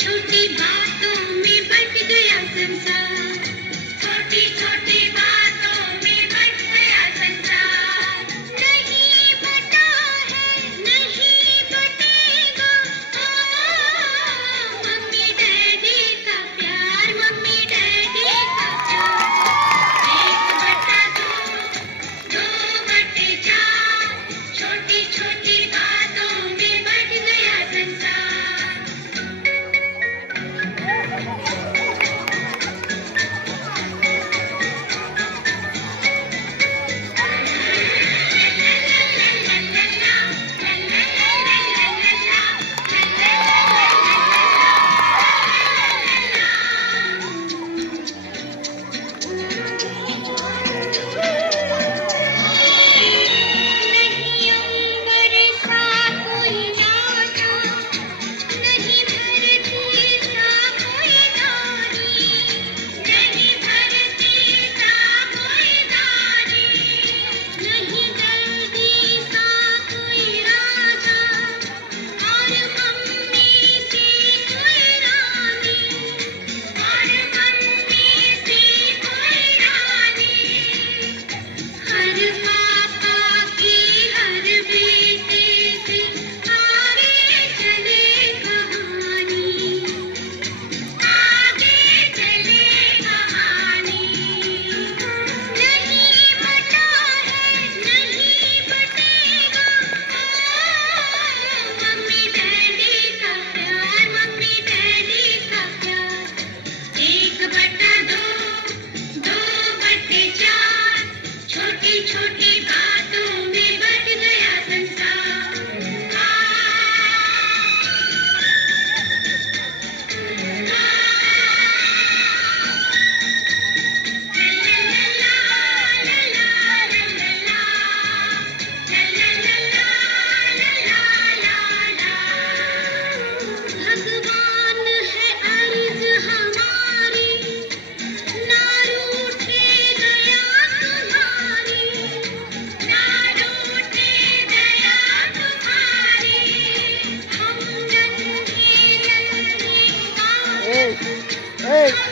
छोटी बातों में बट गया संसार, छोटी छोटी बातों में बट गया संसार। नहीं बटा है, नहीं बटेगा, मम्मी डैडी का प्यार, मम्मी डैडी का प्यार। एक बटा दो, दो बटे चार, छोटी छोटी बातों में बट गया संसार। नहीं अंबर सा कोई नाता, नहीं धरती सा कोई दानी, नहीं धरती सा कोई दानी, नहीं जल्दी सा कोई राजा, और मम्मी सी कोई रानी, और मम्मी सी कोई रानी। हर पापा की हर बेटे से आगे चले कहानी, आगे चले कहानी। नहीं बटा है, नहीं बटेगा, मम्मी डैडी का प्यार, मम्मी डैडी का प्यार। एक बटा दो, दो बटे चार, छोटी छोटी बातों में बट गया संसार। भगवान है अर्ज हमारी, ना रूठे दया तुम्हारी, ना रूठे दया तुम्हारी। हम नन्हे नन्हे Hey, बालक, hey.